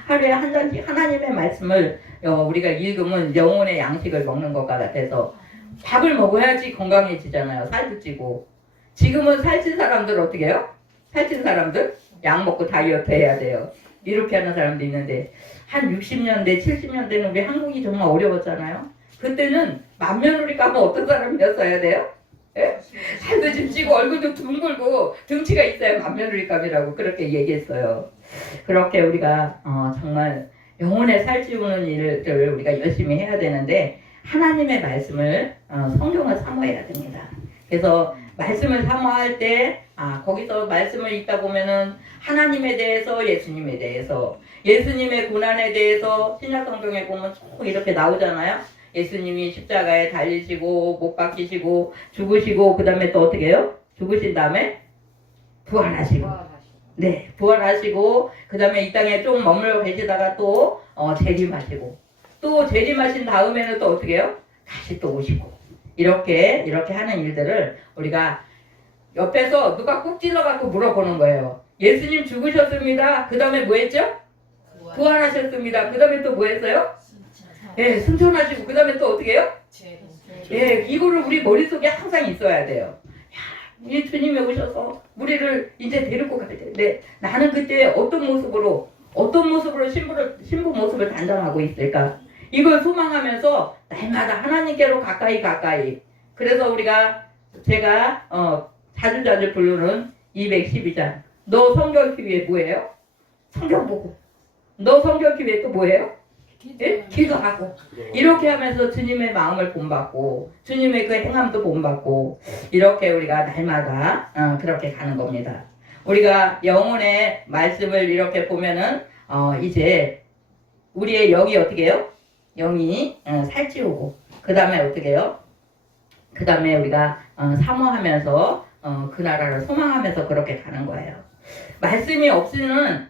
하루에 한 장씩 하나님의 말씀을 우리가 읽으면 영혼의 양식을 먹는 것 같아서 밥을 먹어야지 건강해지잖아요. 살도 찌고. 지금은 살찐 사람들 어떻게 해요? 살찐 사람들 약 먹고 다이어트 해야 돼요. 이렇게 하는 사람도 있는데 한 60년대, 70년대는 우리 한국이 정말 어려웠잖아요. 그때는 맏며느리 가면 어떤 사람이었어야 돼요? 살도 좀 찌고 얼굴도 둥글고 등치가 있어야 맏며느리 감이라고 그렇게 얘기했어요. 그렇게 우리가 정말 영혼에 살찌우는 일을 우리가 열심히 해야 되는데 하나님의 말씀을 성경을 사모해야 됩니다. 그래서 말씀을 사모할 때 거기서 말씀을 읽다 보면은 하나님에 대해서 예수님에 대해서 예수님의 고난에 대해서 신약 성경에 보면 쭉 이렇게 나오잖아요. 예수님이 십자가에 달리시고 못 박히시고 죽으시고 그 다음에 또 어떻게 해요? 죽으신 다음에 부활하시고 네 부활하시고 그 다음에 이 땅에 좀 머물러 계시다가 또 재림하시고 또 재림하신 다음에는 또 어떻게 해요? 다시 또 오시고 이렇게 하는 일들을 우리가 옆에서 누가 꾹 찔러갖고 물어보는 거예요. 예수님 죽으셨습니다. 그 다음에 뭐 했죠? 부활하셨습니다. 그 다음에 또 뭐 했어요? 예, 승천하시고 그 다음에 또 어떻게 해요? 예, 이거를 우리 머릿속에 항상 있어야 돼요. 야, 이 주님이 오셔서 우리를 이제 데리고 갈 텐데 나는 그때 어떤 모습으로 신부 모습을 단장하고 있을까? 이걸 소망하면서 날마다 하나님께로 가까이 그래서 제가 자주 부르는 212장 너 성경 기회에 뭐예요? 성경 보고 너 성경 기회에 또 뭐예요? 예? 기도하고 이렇게 하면서 주님의 마음을 본받고 주님의 그 행함도 본받고 이렇게 우리가 날마다 그렇게 가는 겁니다. 우리가 영혼의 말씀을 이렇게 보면은 이제 우리의 영이 어떻게 해요? 영이 살찌우고 그 다음에 어떻게 해요? 그 다음에 우리가 사모하면서 그 나라를 소망하면서 그렇게 가는 거예요. 말씀이 없이는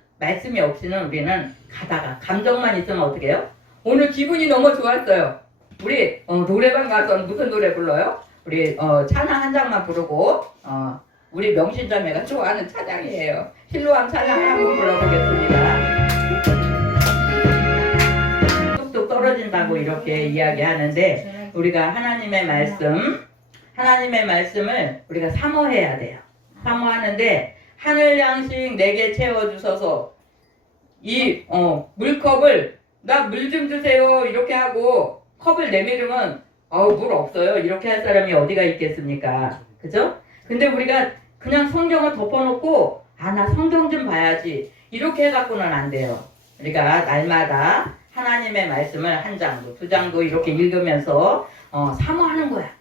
우리는 가다가 감정만 있으면 어떻게 해요? 오늘 기분이 너무 좋았어요. 우리 노래방 가서 무슨 노래 불러요? 우리 찬양 한 장만 부르고 우리 명신자매가 좋아하는 찬양이에요. 실로암 찬양 한번 불러보겠습니다. 뚝뚝 떨어진다고 이렇게 이야기하는데 우리가 하나님의 말씀을 우리가 사모해야 돼요. 사모하는데 하늘 양식 내게 채워주셔서 이 물컵을 나 물 좀 주세요 이렇게 하고 컵을 내밀으면 물 없어요 이렇게 할 사람이 어디가 있겠습니까? 그죠? 근데 우리가 그냥 성경을 덮어놓고 나 성경 좀 봐야지 이렇게 해갖고는 안 돼요. 우리가 날마다 하나님의 말씀을 한 장도 두 장도 이렇게 읽으면서 사모하는 거야.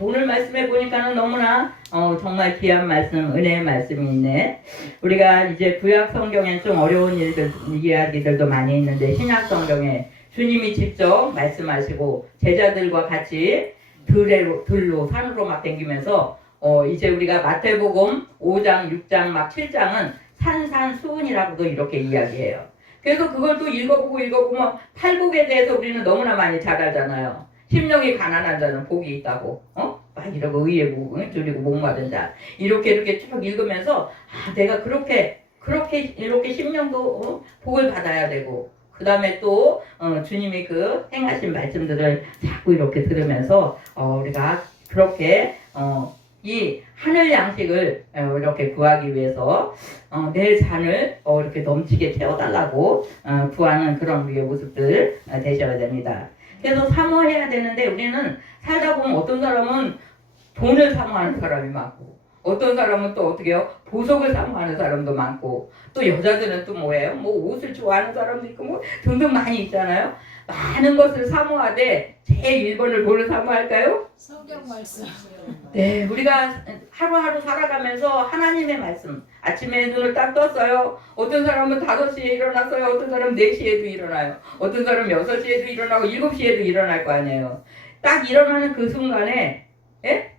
오늘 말씀해 보니까는 너무나 정말 귀한 말씀, 은혜의 말씀이 있네. 우리가 이제 구약 성경엔 좀 어려운 이야기들도 많이 있는데 신약 성경에 주님이 직접 말씀하시고 제자들과 같이 들로 산으로 막 댕기면서 이제 우리가 마태복음 5장, 6장, 막 7장은 산산수훈이라고도 이렇게 이야기해요. 그래서 그걸 또 읽어보면 팔복에 대해서 우리는 너무나 많이 잘 알잖아요. 심령이 가난한 자는 복이 있다고, 막 이러고 의에 줄이고 목마른 자 이렇게 쭉 읽으면서 내가 그렇게 이렇게 심령도 복을 받아야 되고 그 다음에 또 주님이 그 행하신 말씀들을 자꾸 이렇게 들으면서 우리가 그렇게 이 하늘 양식을 이렇게 구하기 위해서 내 잔을 이렇게 넘치게 채워달라고 구하는 그런 우리의 모습들 되셔야 됩니다. 그래서 사모해야 되는데 우리는 살다 보면 어떤 사람은 돈을 사모하는 사람이 많고 어떤 사람은 또 어떻게 해요? 보석을 사모하는 사람도 많고 또 여자들은 또 뭐예요? 뭐 옷을 좋아하는 사람도 있고 뭐 등등 많이 있잖아요. 많은 것을 사모하되 제일 1번을 뭐를 사모할까요? 성경 말씀. 네, 우리가 하루하루 살아가면서 하나님의 말씀 아침에 눈을 딱 떴어요. 어떤 사람은 5시에 일어났어요. 어떤 사람은 4시에도 일어나요. 어떤 사람은 6시에도 일어나고 7시에도 일어날 거 아니에요. 딱 일어나는 그 순간에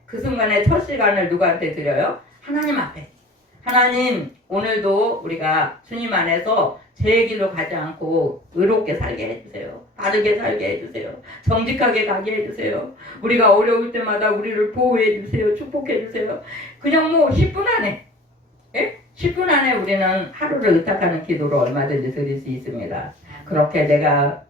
그 순간에 첫 시간을 누구한테 드려요? 하나님 앞에. 하나님 오늘도 우리가 주님 안에서 제 길로 가지 않고 의롭게 살게 해주세요. 바르게 살게 해주세요. 정직하게 가게 해주세요. 우리가 어려울 때마다 우리를 보호해 주세요. 축복해 주세요. 그냥 뭐 10분 안에 10분 안에 우리는 하루를 의탁하는 기도로 얼마든지 드릴 수 있습니다. 그렇게 내가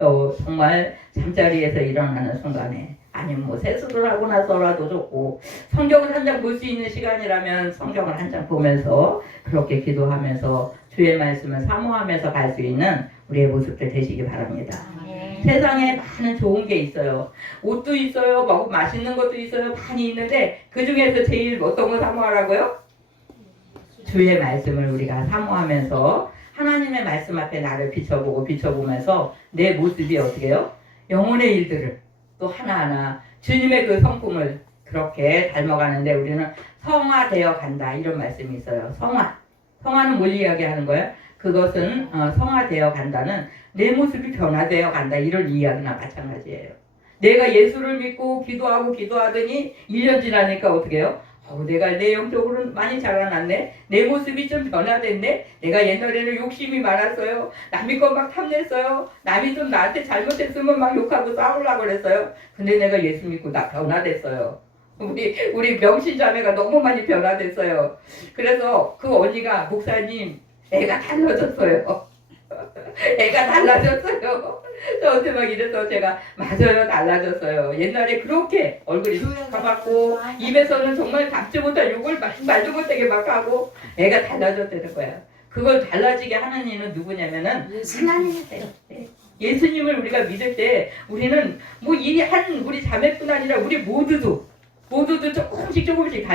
정말 잠자리에서 일어나는 순간에 아니면 뭐 세수를 하고 나서라도 좋고 성경을 한 장 볼 수 있는 시간이라면 성경을 한 장 보면서 그렇게 기도하면서 주의 말씀을 사모하면서 갈 수 있는 우리의 모습들 되시기 바랍니다. 세상에 많은 좋은 게 있어요. 옷도 있어요. 막 맛있는 것도 있어요. 많이 있는데 그 중에서 제일 어떤 거 사모하라고요? 주의 말씀을 우리가 사모하면서 하나님의 말씀 앞에 나를 비춰보면서 내 모습이 어떻게 해요? 영혼의 일들을 또 하나하나 주님의 그 성품을 그렇게 닮아가는데 우리는 성화되어 간다 이런 말씀이 있어요. 성화는 뭘 이야기하는 거예요? 그것은 성화되어 간다는 내 모습이 변화되어 간다 이런 이야기나 마찬가지예요. 내가 예수를 믿고 기도하더니 1년 지나니까 어떻게 해요? 내가 내 영적으로 많이 자라났네. 내 모습이 좀 변화됐네. 내가 옛날에는 욕심이 많았어요. 남의 거 막 탐냈어요. 남이 좀 나한테 잘못했으면 막 욕하고 싸우려고 그랬어요. 근데 내가 예수 믿고 나 변화됐어요. 우리 명신 자매가 너무 많이 변화됐어요. 그래서 그 언니가 목사님 애가 달라졌어요. 애가 달라졌어요. 저한테 막 이래서 제가 맞아요 달라졌어요. 옛날에 그렇게 얼굴이 까맣고 입에서는 정말 답지 못할 욕을 말도 못하게 막 하고 애가 달라졌다는 거야. 그걸 달라지게 하는 이는 누구냐면은 하나님이세요. 예수님을 우리가 믿을 때 우리는 뭐 우리 자매뿐 아니라 우리 모두도 조금씩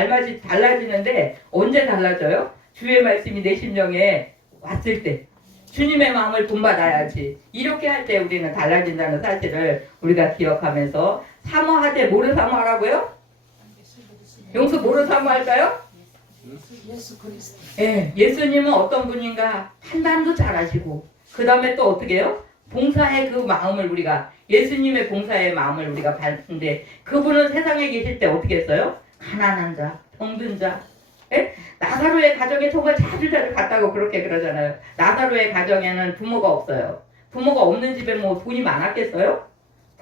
달라지는데 언제 달라져요? 주의 말씀이 내 심령에 왔을 때 주님의 마음을 본받아야지. 이렇게 할 때 우리는 달라진다는 사실을 우리가 기억하면서 사모하되 뭐를 사모하라고요? 용서 뭐를 사모할까요? 예, 예수님은 어떤 분인가 판단도 잘하시고 그 다음에 또 어떻게 해요? 봉사의 그 마음을 우리가 예수님의 봉사의 마음을 우리가 봤는데 그분은 세상에 계실 때 어떻게 했어요? 가난한 자, 병든 자 예? 나사로의 가정에 정말 자주 갔다고 그렇게 그러잖아요. 나사로의 가정에는 부모가 없어요. 부모가 없는 집에 뭐 돈이 많았겠어요?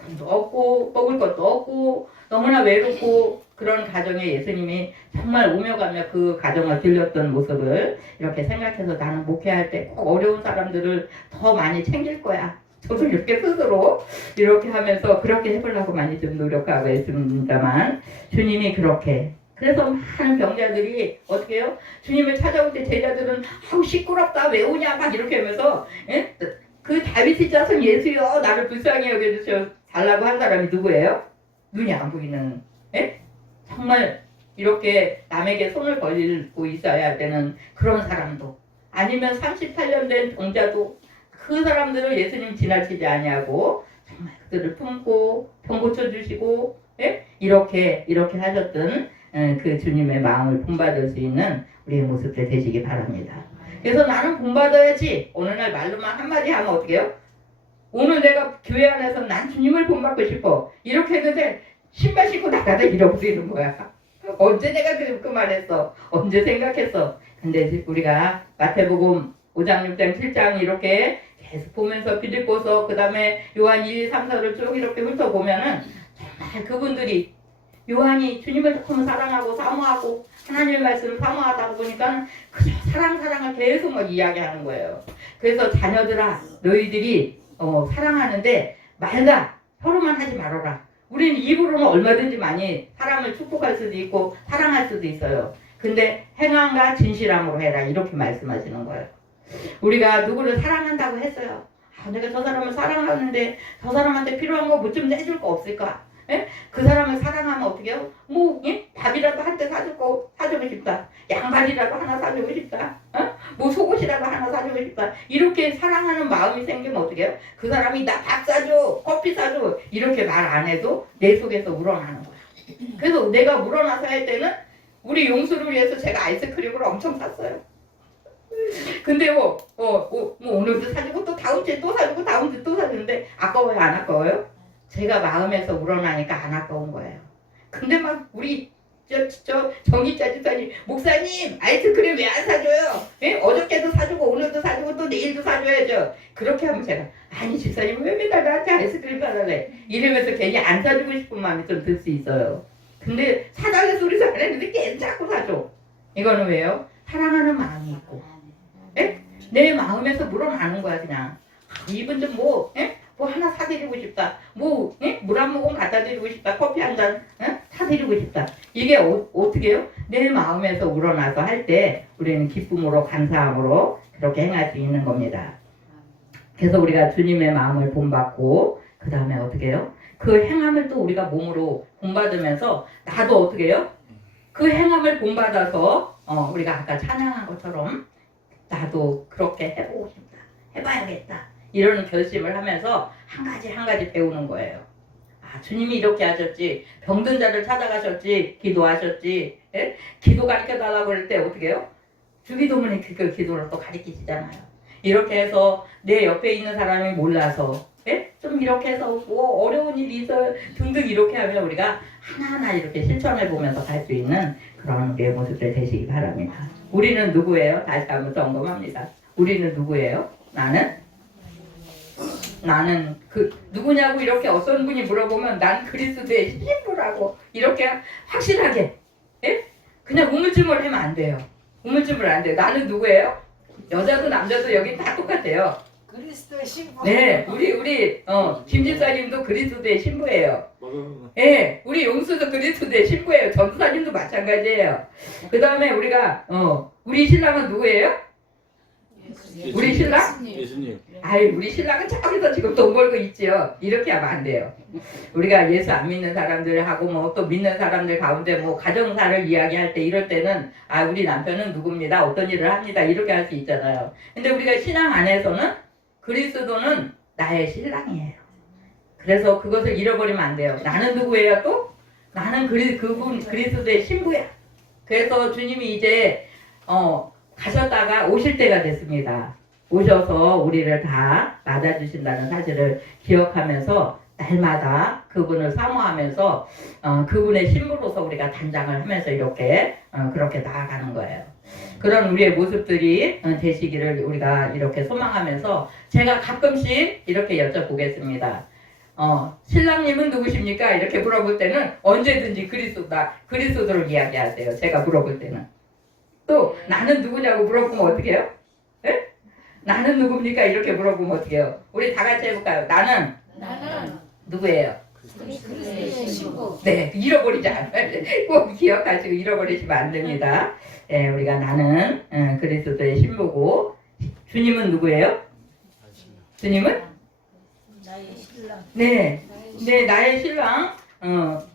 돈도 없고 먹을 것도 없고 너무나 외롭고 그런 가정에 예수님이 정말 오며 가며 그 가정을 들렸던 모습을 이렇게 생각해서 나는 목회할 때 꼭 어려운 사람들을 더 많이 챙길 거야. 저도 이렇게 스스로 이렇게 하면서 그렇게 해보려고 많이 좀 노력하고 있습니다만 주님이 그렇게 그래서 많은 병자들이 어떻게 해요? 주님을 찾아올 때 제자들은 시끄럽다 왜 오냐 막 이렇게 하면서 예? 그 다윗의 자손 예수여 나를 불쌍히 여겨주셔 달라고 한 사람이 누구예요? 눈이 안 보이는 예? 정말 이렇게 남에게 손을 벌리고 있어야 되는 그런 사람도 아니면 38년 된 병자도 그 사람들을 예수님 지나치지 아니하고 정말 그들을 품고 병 고쳐주시고 예? 이렇게 하셨던 그 주님의 마음을 본받을 수 있는 우리의 모습들 되시기 바랍니다. 그래서 나는 본받아야지 어느 날 말로만 한마디 하면 어떻게 해요? 오늘 내가 교회 안에서 난 주님을 본받고 싶어 이렇게 했는데 신발 신고 나가다 잃어버리는 거야. 언제 내가 그 말했어? 언제 생각했어? 근데 우리가 마태복음 5장, 6장, 7장 이렇게 계속 보면서 빌립보서 그 다음에 요한 1, 3, 4를 쭉 이렇게 훑어보면은 정말 그분들이 요한이 주님을 조금 사랑하고 사모하고 하나님의 말씀을 사모하다 보니까 그저 사랑을 계속 막 이야기하는 거예요. 그래서 자녀들아 너희들이 사랑하는데 말다 서로만 하지 말아라. 우리는 입으로는 얼마든지 많이 사람을 축복할 수도 있고 사랑할 수도 있어요. 근데 행함과 진실함으로 해라 이렇게 말씀하시는 거예요. 우리가 누구를 사랑한다고 했어요. 내가 저 사람을 사랑하는데 저 사람한테 필요한 거 뭐 좀 해줄 거 없을까? 예? 그 사람을 사랑하면 어떻게 해요? 뭐 밥이라도 한 대 사주고 싶다. 양말이라도 하나 사주고 싶다. 뭐 속옷이라도 하나 사주고 싶다. 이렇게 사랑하는 마음이 생기면 어떻게 해요? 그 사람이 나 밥 사줘, 커피 사줘 이렇게 말 안 해도 내 속에서 우러나는 거야. 그래서 내가 우러나서 할 때는 우리 용수를 위해서 제가 아이스크림을 엄청 샀어요. 근데 뭐 오늘도 사주고 또 다음 주에 또 사주고 다음 주에 또 사주는데 아까워요 안 아까워요? 제가 마음에서 우러나니까 안 아까운 거예요. 근데 막 우리 정의자 집사님 목사님 아이스크림 왜 안 사줘요? 예? 어저께도 사주고 오늘도 사주고 또 내일도 사줘야죠. 그렇게 하면 제가 아니 집사님 왜 맨날 나한테 아이스크림 사달래? 이러면서 괜히 안 사주고 싶은 마음이 좀 들 수 있어요. 근데 사달래 소리도 안 했는데 걔는 자꾸 사줘. 이거는 왜요? 사랑하는 마음이 있고 예? 내 마음에서 물어나는 거야 그냥. 이분 좀 뭐 하나 사드리고 싶다. 물 한 모금 갖다 드리고 싶다. 커피 한 잔 사드리고 싶다. 이게 어떻게 해요? 내 마음에서 우러나서 할 때 우리는 기쁨으로 감사함으로 그렇게 행할 수 있는 겁니다. 그래서 우리가 주님의 마음을 본받고 그 다음에 어떻게 해요? 그 행함을 또 우리가 몸으로 본받으면서 나도 어떻게 해요? 그 행함을 본받아서 우리가 아까 찬양한 것처럼 나도 그렇게 해보고 싶다. 해봐야겠다. 이런 결심을 하면서 한 가지 배우는 거예요. 아, 주님이 이렇게 하셨지. 병든 자를 찾아가셨지. 기도하셨지. 예? 기도 가르쳐달라고 그럴 때 어떻게 해요? 주기도문에 그 기도를 또 가르치시잖아요. 이렇게 해서 내 옆에 있는 사람이 몰라서 예? 좀 이렇게 해서 뭐 어려운 일이 있어 등등 이렇게 하면 우리가 하나하나 이렇게 실천해 보면서 갈 수 있는 그런 우리의 모습들 되시기 바랍니다. 우리는 누구예요? 다시 한번 점검합니다. 우리는 누구예요? 나는 그 누구냐고 이렇게 어떤 분이 물어보면 난 그리스도의 신부라고 이렇게 확실하게 예? 그냥 우물쭈물 하면 안 돼요. 우물쭈물 안 돼요. 나는 누구예요? 여자도 남자도 여기 다 똑같아요. 그리스도의 신부. 네, 우리 김집사님도 그리스도의 신부예요. 맞아. 예, 우리 용수도 그리스도의 신부예요. 전도사님도 마찬가지예요. 그 다음에 우리가 우리 신랑은 누구예요? 우리 신랑? 예수님. 아이, 우리 신랑은 저기서 지금 돈 벌고 있지요. 이렇게 하면 안 돼요. 우리가 예수 안 믿는 사람들하고 뭐 또 믿는 사람들 가운데 뭐 가정사를 이야기할 때 이럴 때는 아, 우리 남편은 누굽니다. 어떤 일을 합니다. 이렇게 할 수 있잖아요. 근데 우리가 신앙 안에서는 그리스도는 나의 신랑이에요. 그래서 그것을 잃어버리면 안 돼요. 나는 누구예요 또? 나는 그분 그리스도의 신부야. 그래서 주님이 이제 가셨다가 오실 때가 됐습니다. 오셔서 우리를 다 맞아주신다는 사실을 기억하면서 날마다 그분을 사모하면서 그분의 신부로서 우리가 단장을 하면서 이렇게 그렇게 나아가는 거예요. 그런 우리의 모습들이 되시기를 우리가 이렇게 소망하면서 제가 가끔씩 이렇게 여쭤보겠습니다. 신랑님은 누구십니까? 이렇게 물어볼 때는 언제든지 그리스도를 이야기하세요. 제가 물어볼 때는. 또 나는 누구냐고 물어보면 어떻게 해요? 예? 나는 누굽니까? 이렇게 물어보면 어떻게 해요? 우리 다 같이 해볼까요? 나는 누구예요? 그리스도의 신부. 네, 잃어버리지 않아요. 꼭 기억하시고 잃어버리시면 안 됩니다. 예, 우리가 나는 그리스도의 신부고 주님은 누구예요? 주님은? 나의 신랑. 네, 나의 신랑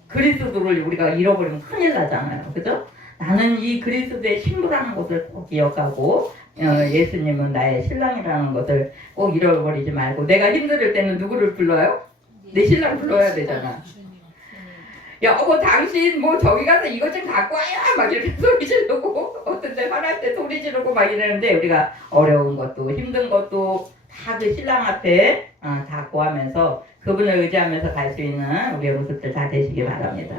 그리스도를 우리가 잃어버리면 큰일 나잖아요. 그죠? 나는 이 그리스도의 신부라는 것을 꼭 기억하고 예수님은 나의 신랑이라는 것을 꼭 잃어버리지 말고 내가 힘들 때는 누구를 불러요? 내 신랑 불러야 되잖아. 여보 당신 뭐 저기 가서 이것 좀 갖고 와요 막 이렇게 소리 지르고 어떤 때 화날 때 소리 지르고 막 이러는데 우리가 어려운 것도 힘든 것도 다 그 신랑 앞에 다 구하면서 그분을 의지하면서 갈 수 있는 우리의 모습들 다 되시기 바랍니다.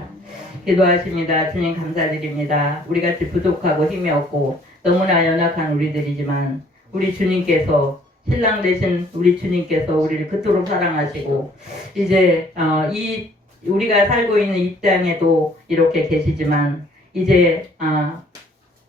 기도하십니다. 주님 감사드립니다. 우리같이 부족하고 힘이 없고 너무나 연약한 우리들이지만 우리 주님께서 신랑 되신 우리 주님께서 우리를 그토록 사랑하시고 이제 이 우리가 살고 있는 이 땅에도 이렇게 계시지만 이제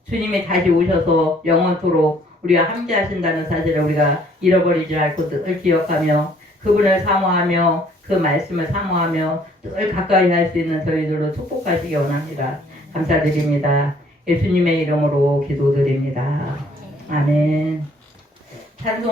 주님이 다시 오셔서 영원토록 우리와 함께 하신다는 사실을 우리가 잃어버리지 않고 늘 기억하며 그분을 사모하며 그 말씀을 사모하며 늘 가까이 할 수 있는 저희들로 축복하시기 원합니다. 감사드립니다. 예수님의 이름으로 기도드립니다. 아멘. 찬송